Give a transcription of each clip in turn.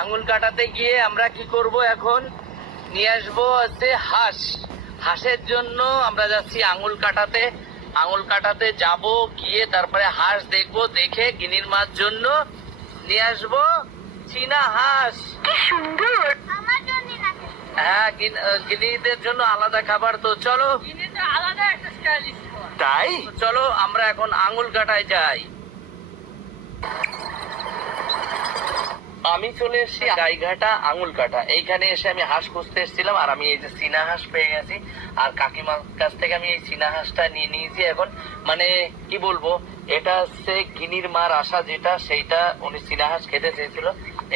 আঙুল কাটাতে গিয়ে আমরা কি করব এখন, নিয়ে আসবো হচ্ছে হাঁস। হাঁসের জন্য আমরা যাচ্ছি আঙুল কাটাতে। আঙুল কাটাতে যাব, গিয়ে তারপরে হাঁস দেখবো, দেখে গিনির মার জন্য নিয়ে আসবো চীনা হাঁস। কি সুন্দর। হ্যাঁ, গিনিদের জন্য আলাদা খাবার। তো চলো, তাই চলো আমরা এখন আঙুল কাটায় যাই। আমি চলে এসেছি গাইঘাটা আঙুল কাটা। এইখানে এসে আমি হাঁস খুঁজতে এসেছিলাম, আর আমি এই যে চীনা হাঁস পেয়ে গেছি। আর কাকিমার কাছ থেকে আমি এই চীনা হাঁসটা নিয়ে নিয়েছি। এখন মানে কি বলবো, এটা হচ্ছে গিনির মার আশা যেটা, সেইটা উনি চীনা হাঁস খেতে চেয়েছিল।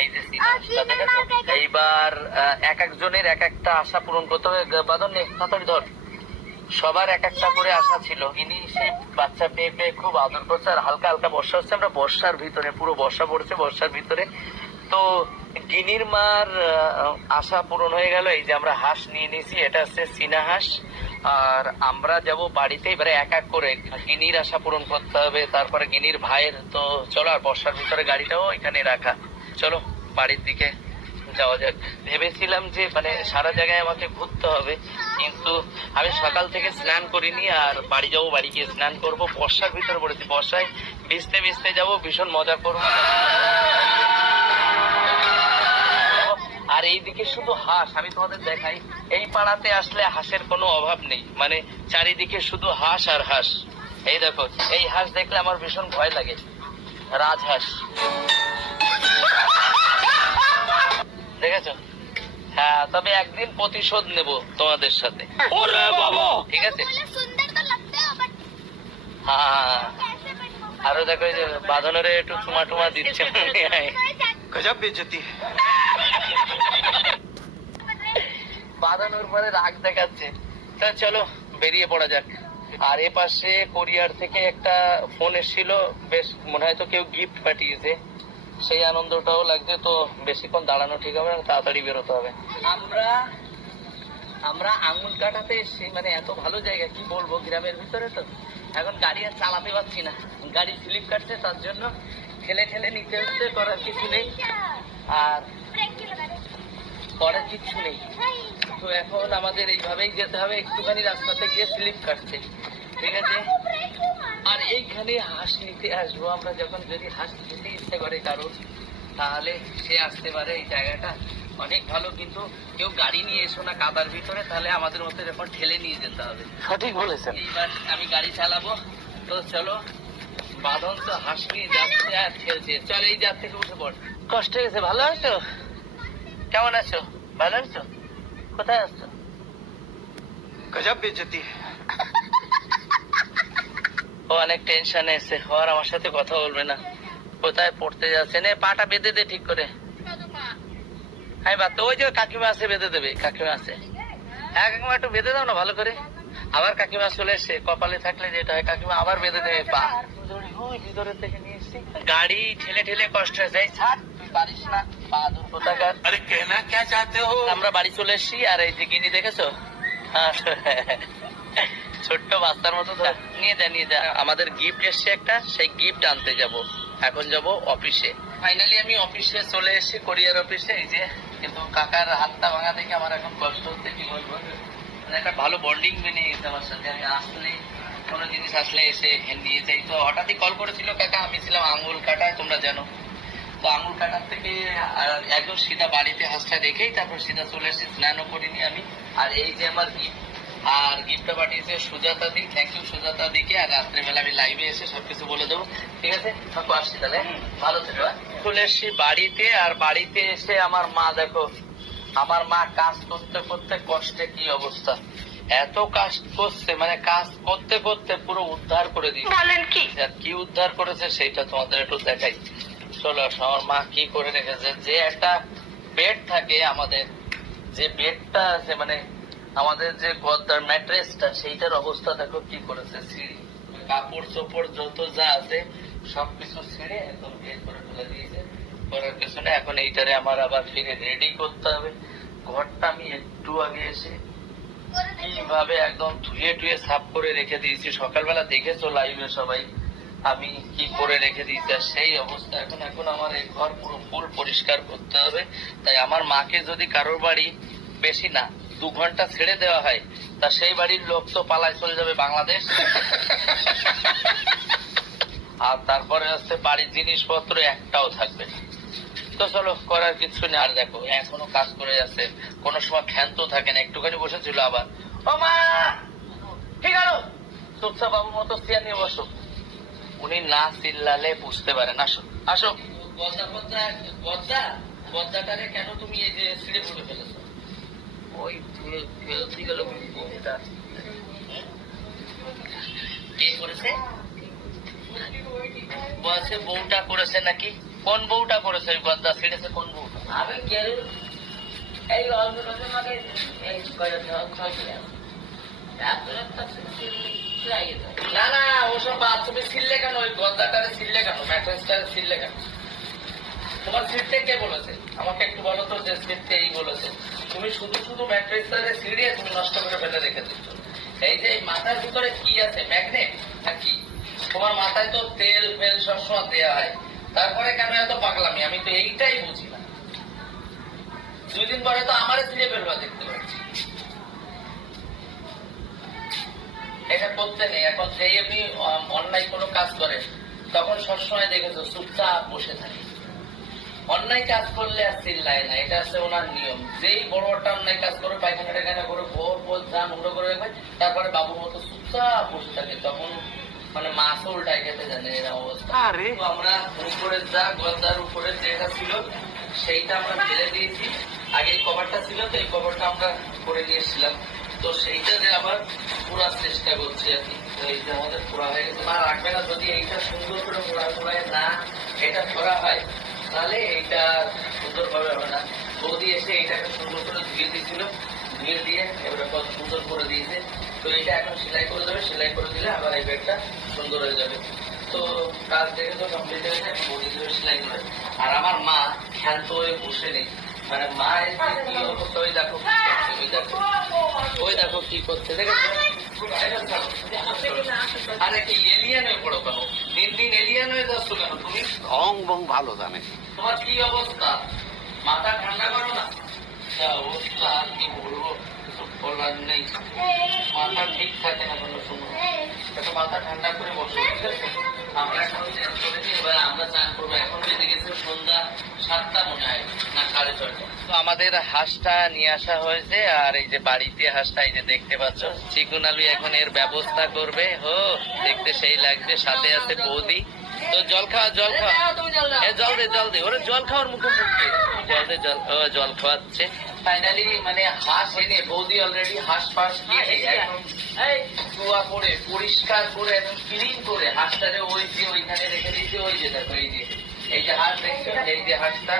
এই যে চীনা হাঁসটা দেখেছো, এইবার এক একজনের এক একটা আশা পূরণ করতে হবে। বাদন নে, তাড়াতাড়ি ধর। সবার এক একটা করে আশা ছিল। গিনি সেই বাচ্চা পেয়ে পেয়ে খুব আদর করছে। আর হালকা হালকা বর্ষা হচ্ছে, আমরা বর্ষার ভিতরে, পুরো বর্ষা পড়ছে বর্ষার ভিতরে। তো গিনির মার আশা পূরণ হয়ে গেল। এই যে আমরা হাঁস নিয়ে নিয়েছি, এটা হচ্ছে চীনা হাঁস। আর আমরা যাব বাড়িতে, এবারে এক এক করে গিনির আশা পূরণ করতে হবে, তারপরে গিনির ভাইয়ের। তো চলো, আর বর্ষার ভিতরে গাড়িটাও এখানে রাখা। চলো বাড়ির দিকে যাওয়া যাক। ভেবেছিলাম যে মানে সারা জায়গায় আমাকে ঘুরতে হবে, কিন্তু আমি সকাল থেকে স্নান করিনি। আর বাড়ি যাবো, বাড়ি গিয়ে স্নান করবো। বর্ষার ভিতরে পড়েছি, বর্ষায় ভিজতে ভিজতে যাবো, ভীষণ মজা করবো। আর এইদিকে শুধু হাঁস, আমি তোমাদের দেখাই। এই পাড়াতে আসলে হাঁসের কোনো অভাব নেই, মানে চারিদিকে শুধু হাঁস আর হাঁস। এই দেখো, এই হাঁস দেখলে আমার ভীষণ ভয় লাগে, রাজহাঁস। দেখেছো? হ্যাঁ, তবে একদিন প্রতিশোধ নেব তোমাদের সাথে। ওরে বাবা, ঠিক আছে? হ্যাঁ, আরো দেখো এই যে বাঁধনের একটু চুমা টুমা দিচ্ছে। গজব বেজতি। বাঁধানোর পরে রাগ দেখাচ্ছে। তা চলো বেরিয়ে পড়া যাক। আর এ পাশে কোরিয়ার থেকে একটা ফোন এসেছিল, বেশ মনে হয় তো কেউ গিফট পাঠিয়েছে, সেই আনন্দটাও লাগছে। তো বেশিক্ষণ দাঁড়ানো ঠিক হবে না, তাড়াতাড়ি বেরোতে হবে। আমরা আঙুল কাটাতে এসছি, মানে এত ভালো জায়গা কি বলবো, গ্রামের ভিতরে তো। এখন গাড়ি আর চালাতে পারছি না, গাড়ি স্লিপ কাটছে, তার জন্য ঠেলে ঠেলে নিতে হচ্ছে। করার কিছু নেই, আর করার কিছু নেই। তো এখন আমাদের এইভাবেই যেতে হবে। একটুখানি রাস্তাতে গিয়ে স্লিপ কাটছে, ঠিক আছে? আর এইখানে হাঁস নিতে আসবো আমরা, যখন যদি হাঁস নিতে ইচ্ছে করে কারোর, তাহলে সে আসতে পারে। এই জায়গাটা অনেক ভালো, কিন্তু কেউ গাড়ি নিয়ে এসো না কাদার ভিতরে, তাহলে আমাদের মতো যখন ঠেলে নিয়ে যেতে হবে। সঠিক বলেছেন। এইবার আমি গাড়ি চালাবো। তো চলো, বাঁধন তো হাঁস নিয়ে যাচ্ছে আর ঠেলছে। চল, এই যার থেকে উঠে পড়। কষ্ট হয়েছে? ভালো আছো? কেমন আছো? ভালো আছো? কোথায় আসছো? গজব বেজতি। ও অনেক টেনশনে এসে, ও আর আমার সাথে কথা বলবে না। কোথায় পড়তে যাচ্ছে? নে পাটা বেঁধে দে ঠিক করে। হ্যাঁ বা তো ওই যে কাকিমা আছে, বেঁধে দেবে। কাকিমা আছে। হ্যাঁ কাকিমা, একটু বেঁধে দাও না ভালো করে। আবার কাকিমা চলে এসছে, কপালে থাকলে যেটা হয়, কাকিমা আবার বেঁধে দেবে পা। ভিতরে থেকে নিয়ে এসছি, গাড়ি ঠেলে ঠেলে কষ্ট হয়ে যায়। ছাড়, তুই পারিস না, পা দূর কোথাকার। আরে কেনা কে চাতে হো? আমরা বাড়ি চলে এসছি। আর এই যে গিনি দেখেছো, ছোট্ট বাচ্চার মতো। নিয়ে যা, নিয়ে যা। আমাদের গিফট এসছে একটা, সেই গিফট আনতে যাব। এখন যাব অফিসে। ফাইনালি আমি অফিসে চলে এসেছি, কোরিয়ার অফিসে। এই যে, কিন্তু কাকার হাতটা ভাঙা দেখে আমার এখন কষ্ট হচ্ছে, কি বলবো। মানে একটা ভালো বন্ডিং বেনে গেছে আমার সাথে। আমি আসলে কোনো জিনিস আসলে এসে নিয়ে যাই। তো হঠাৎই কল করেছিল কাকা, আমি ছিলাম আঙুল কাটায়, তোমরা জানো তো। আঙুল কাটার থেকে একদম সিধা বাড়িতে হাঁসটা রেখেই তারপর সিধা চলে এসেছি, স্নানও করিনি আমি। আর এই যে আমার গিফট, আর গিফটটা পাঠিয়েছে সুজাতা দি। থ্যাংক ইউ সুজাতা দিকে। আর রাত্রেবেলা আমি লাইভে এসে সবকিছু বলে দেবো, ঠিক আছে? থাকো, আসছি তাহলে। ভালো থেকো। চলে এসছি বাড়িতে। আর বাড়িতে এসে আমার মা দেখো, আমার মা কাজ করতে করতে কষ্টে কি অবস্থা, এত কাজ করছে, মানে কাজ করতে করতে পুরো উদ্ধার করে দিয়েছে। বলেন কি? আর কি উদ্ধার করেছে সেইটা তোমাদের একটু দেখাই। চলো, আমার মা কি করে রেখেছে। যে একটা বেড থাকে আমাদের, যে বেডটা আছে, মানে আমাদের যে গদ্দার ম্যাট্রেসটা, সেইটার অবস্থা দেখো কি করেছে। সিঁড়ি, কাপড় চোপড় যত যা আছে সবকিছু ছিঁড়ে একদম বের করে ফেলে দিয়েছে। করার পেছনে এখন এইটারে আমার আবার ফিরে রেডি করতে হবে। ঘরটা আমি একটু আগে এসে কিভাবে একদম ধুয়ে টুয়ে সাফ করে রেখে দিয়েছি। সকালবেলা দেখেছো লাইভে সবাই, আমি কি করে রেখে দিয়েছি, আর সেই অবস্থা এখন এখন আমার এই ঘর পুরো ফুল পরিষ্কার করতে হবে। তাই আমার মাকে যদি কারোর বাড়ি বেশি না 2 ঘন্টা ছেড়ে দেওয়া হয়, তা সেই বাড়ির লোক তো পালায় চলে যাবে বাংলাদেশ। আর তারপরে হচ্ছে বাড়ির জিনিসপত্র একটাও থাকবে না। তো চলো, করার কিছু নেই। আর দেখো এখনো কাজ করে যাচ্ছে, কোনো সময় ক্ষান্ত থাকে না, একটুখানি বসেছিল আবার ও মা ঠিক আলো চুপচাপ বাবুর মতো চেয়ার নিয়ে বসো। উনি না চিল্লালে বুঝতে পারেন। আসো আসো। গদ্দাটারে কেন তুমি এই যে ছিঁড়ে ফুটে ফেলেছো? ওই ফেলতে গেল বউটা। কে করেছে? বলছে বউটা করেছে নাকি? কোন বউটা করেছে? ওই গদ্দা ছিঁড়েছে কোন বউ? আমি কে এই অল্প মাকে এই না না ওসব বাদ। তুমি ছিললে কেন? ওই গদ্দাটারে ছিললে কেন? ম্যাট্রেসটারে ছিললে কেন? তোমার সিটতে কে বলেছে? আমাকে একটু বলো তো যে সিটতে এই বলেছে। তুমি শুধু শুধু ম্যাট্রেসটারে ছিঁড়িয়ে তুমি নষ্ট করে ফেলে রেখে দিচ্ছ। এই যে এই মাথার ভিতরে কি আছে, ম্যাগনেট নাকি? তোমার মাথায় তো তেল ফেল সবসময় দেওয়া হয়, তারপরে কেন এত পাগলামি? আমি তো এইটাই বুঝি না। 2 দিন পরে তো আমারে ছিঁড়ে ফেলবা দেখতে পাচ্ছি। এটা করতে নেই। এখন যেই আপনি অন্যায় কোনো কাজ করেন তখন সবসময় দেখেছো চুপচাপ বসে থাকে। অন্যায় কাজ করলে আর চিল্লায় না, এটা আছে ওনার নিয়ম। যেই বড় একটা অন্যায় কাজ করে, পায়খানা টায়খানা করে ভোর ভোর যান উড়ো করে রাখবে, তারপরে বাবুর মতো চুপচাপ বসে থাকে। তখন মানে মাছ উল্টায় খেতে জানে এরকম অবস্থা। তো আমরা উপরে যা গদ্দার উপরে যেটা ছিল সেইটা আমরা ফেলে দিয়েছি। আগে এই কভারটা ছিল, তো এই কভারটা আমরা করে নিয়েছিলাম। তো সেইটা যে আবার পুরার চেষ্টা করছি আর কি। তো এইটা আমাদের পুরা হয়ে গেছে। মা রাখবে না যদি এইটা সুন্দর করে পুরায় না এটা করা হয়, তাহলে এইটা সুন্দর ভাবে হবে না। বৌদি এসে এইটাকে সুন্দর করে ধুয়ে দিয়েছিল, ধুয়ে দিয়ে এবারে কত সুন্দর করে দিয়েছে। তো এইটা এখন সেলাই করে দেবে, সেলাই করে দিলে আবার এই ব্যাগটা সুন্দর হয়ে যাবে। তো কাজ দেখে তো কমপ্লিট হয়ে গেছে, বৌদি দেবে সেলাই করে। আর আমার মা ক্ষান্ত হয়ে বসে নেই, মানে মা এসে কি অবস্থা, ওই দেখো কি করছে, ওই দেখো ওই দেখো কি করছে, দেখেছো? আরে কি এলিয়ান হয়ে পড়ো কেন? দিন দিন এলিয়ান হয়ে যাচ্ছ কেন তুমি? অং বং ভালো জানে। তোমার কি অবস্থা? মাথা ঠান্ডা করো না। যা অবস্থা আর কি বলবো, কিছু বলার নেই। মাথা ঠিক থাকে না কোনো সময়। একটু মাথা ঠান্ডা করে বসো, ঠিক আছে? আমরা এখন চেঞ্জ করেছি, এবার আমরা চান করবো। এখন বেজে গেছে সন্ধ্যা 7টা মনে হয় না 6:30। তো আমাদের হাঁসটা নিয়ে আসা হয়েছে, আর এই যে বাড়িতে হাঁসটা এই যে দেখতে পাচ্ছ, চিকুন আলু এখন এর ব্যবস্থা করবে। ও দেখতে সেই লাগছে, সাথে আছে বৌদি। তো জল খাওয়া, জল খাওয়া, জল দে ওরে, জল খাওয়ার মুখে মুখে জল দে, জল খাওয়াচ্ছে। ফাইনালি মানে হাঁস এনে বৌদি অলরেডি হাঁস ফাঁস কেটে একদম ধোয়া করে পরিষ্কার করে একদম ক্লিন করে হাঁসটারে ওই যে ওইখানে রেখে দিয়েছে। ওই যে দেখো এই যে হাঁস দেখছো, এই যে হাঁসটা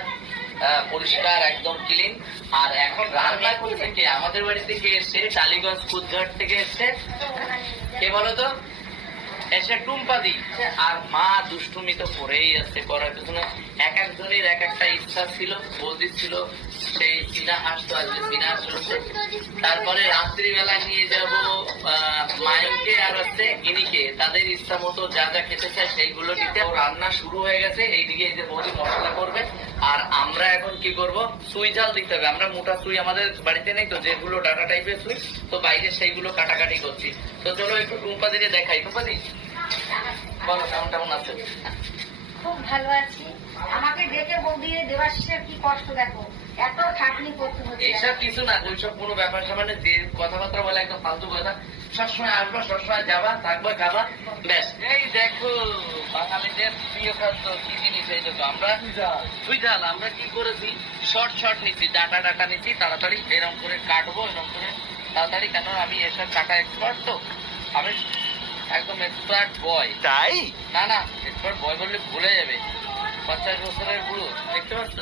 পরিষ্কার একদম ক্লিন। আর এখন রান্না করছে কে? আমাদের বাড়ি থেকে এসছে, টালিগঞ্জ কুদঘাট থেকে এসছে। কে বলো তো? এসে টুম্পা দি। আর মা দুষ্টুমি তো করেই আছে, করার পিছনে এক একজনের এক একটা ইচ্ছা ছিল। বৌদি ছিল সেই চীনা হাঁস, তো আসবে চীনা হাঁস হচ্ছে। তারপরে রাত্রিবেলা নিয়ে যাব মায়ুকে আর হচ্ছে গিনিকে, তাদের ইচ্ছা মতো যা যা খেতে চায় সেইগুলো নিতে। রান্না শুরু হয়ে গেছে, এইদিকে এই যে বৌদি মশলা করবে। আর আমরা এখন কি করব, সুই ঝাল দিতে হবে। আমরা মোটা সুই আমাদের বাড়িতে নেই তো, যেগুলো ডাটা টাইপের সুই, তো বাইরে সেইগুলো কাটাকাটি করছি। তো চলো একটু টুম্পা দিকে দেখাই। টুম্পা দি বলো কেমন কেমন আছে? খুব ভালো আছি। আমাকে দেখে বৌদি দেবাশিসের কি কষ্ট দেখো, এত খাটনি করতে হচ্ছে। এইসব কিছু না, ওইসব কোনো ব্যাপার সামনে যে কথাবার্তা বলে একদম ফালতু কথা। সবসময় আসবা, সবসময় যাবা, থাকবা, খাবা, ব্যাস। এই দেখো বাঙালিদের প্রিয় খাদ্য কি জিনিস, এই দেখো আমরা সুই ঝাল। আমরা কি করেছি, শর্ট শর্ট নিচ্ছি, ডাটা ডাটা নিচ্ছি, তাড়াতাড়ি এরকম করে কাটবো, এরকম করে তাড়াতাড়ি। কেন আমি এসব কাটা এক্সপার্ট, তো আমি একদম এক্সপার্ট বয়। তাই না না, এক্সপার্ট বয় বললে ভুলে যাবে। 50 বছরের বুড়ো, দেখতে পাচ্ছ?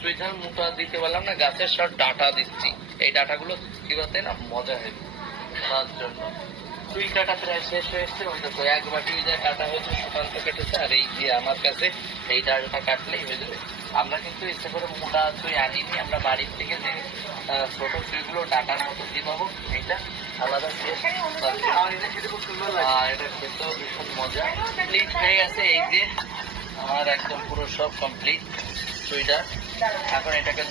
সুই ঝাল মোটা দিতে পারলাম না, গাছের সব ডাটা দিচ্ছি। এই ডাটাগুলো কি করতে না মজা হবে তার জন্য। সুই ডাটা প্রায় শেষ হয়ে এসছে। অন্তত 1 বাটি যা কাটা হয়েছে সুকান্ত কেটেছে, আর এই যে আমার কাছে এই ডালটা কাটলেই হয়ে যাবে। আমরা কিন্তু ইচ্ছে করে মোটা চুই আনিনি, আমরা বাড়ির থেকে যে ছোট চুইগুলো ডাটার মতো দিয়ে পাবো, এটা আলাদা দিয়ে এটা খেতে খুব সুন্দর লাগে, এটা খেতেও ভীষণ মজা। কমপ্লিট হয়ে গেছে এই যে আমার একদম পুরো সব কমপ্লিট চুইটা। এখন এটাকে